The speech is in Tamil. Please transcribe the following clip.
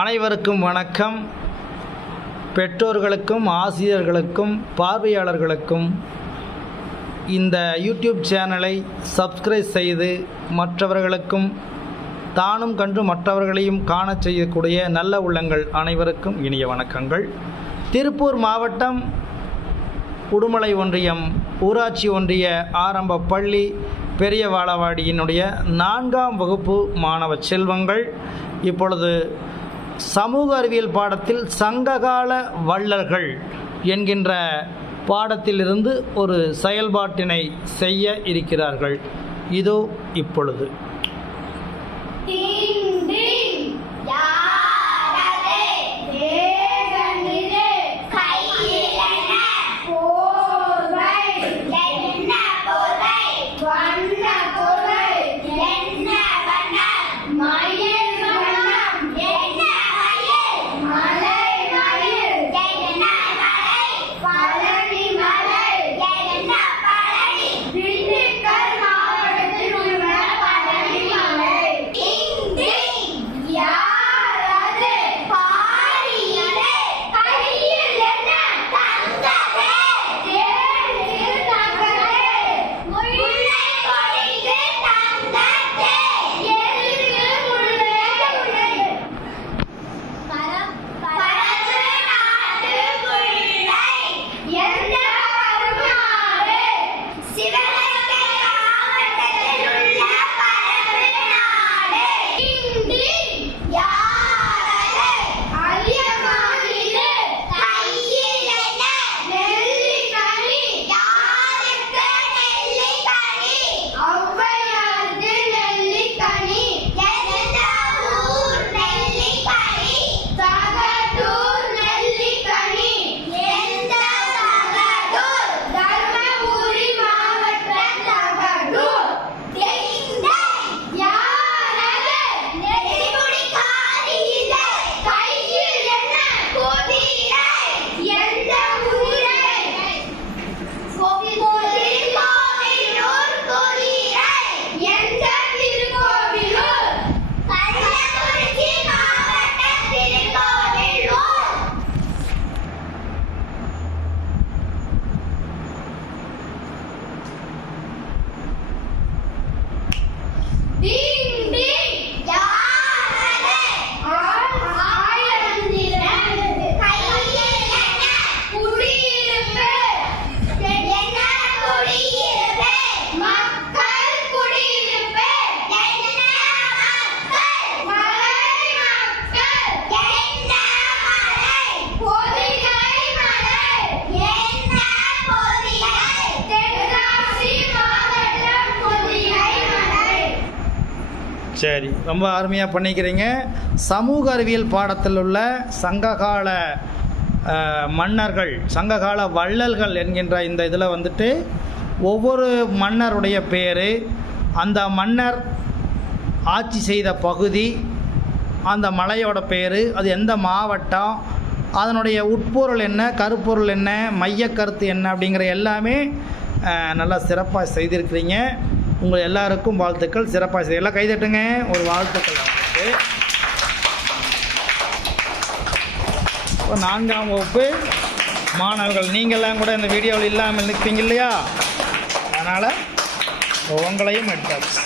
அனைவருக்கும் வணக்கம். பெற்றோர்களுக்கும் ஆசிரியர்களுக்கும் பார்வையாளர்களுக்கும் இந்த யூடியூப் சேனலை சப்ஸ்கிரைப் செய்து மற்றவர்களுக்கும் தானும் கண்டு மற்றவர்களையும் காண செய்யக்கூடிய நல்ல உள்ளங்கள் அனைவருக்கும் இனிய வணக்கங்கள். திருப்பூர் மாவட்டம் உடுமலை ஒன்றியம் ஊராட்சி ஒன்றிய ஆரம்ப பள்ளி பெரிய வாழவாடியினுடைய நான்காம் வகுப்பு மாணவ செல்வங்கள். இப்பொழுது சமூக அறிவியல் பாடத்தில் சங்ககால வள்ளல்கள் என்கின்ற பாடத்திலிருந்து ஒரு செயல்பாட்டினை செய்ய இருக்கிறார்கள். இதோ இப்பொழுது. சரி ரொம்ப அருமையாக பண்ணிக்கிறீங்க. சமூக அறிவியல் பாடத்தில் உள்ள சங்ககால மன்னர்கள் சங்ககால வள்ளல்கள் என்கின்ற இந்த இதில் வந்துட்டு ஒவ்வொரு மன்னருடைய பேர் அந்த மன்னர் ஆட்சி செய்த பகுதி அந்த மலையோட பேர் அது எந்த மாவட்டம் அதனுடைய உட்பொருள் என்ன கருப்பொருள் என்ன மையக்கருத்து என்ன அப்படிங்கிற எல்லாமே நல்லா சிறப்பாக செய்திருக்கிறீங்க. உங்கள் எல்லாருக்கும் வாழ்த்துக்கள் சிறப்பாக செய்ய எல்லாம் கைதட்டுங்க. ஒரு வாழ்த்துக்கள் அவங்களுக்கு. இப்போ நான்காம் வகுப்பு. மாணவர்கள் நீங்கள்லாம் கூட இந்த வீடியோவில் இல்லாமல் நிற்பீங்க இல்லையா? அதனால் உங்களையும் எடுத்தாச்சு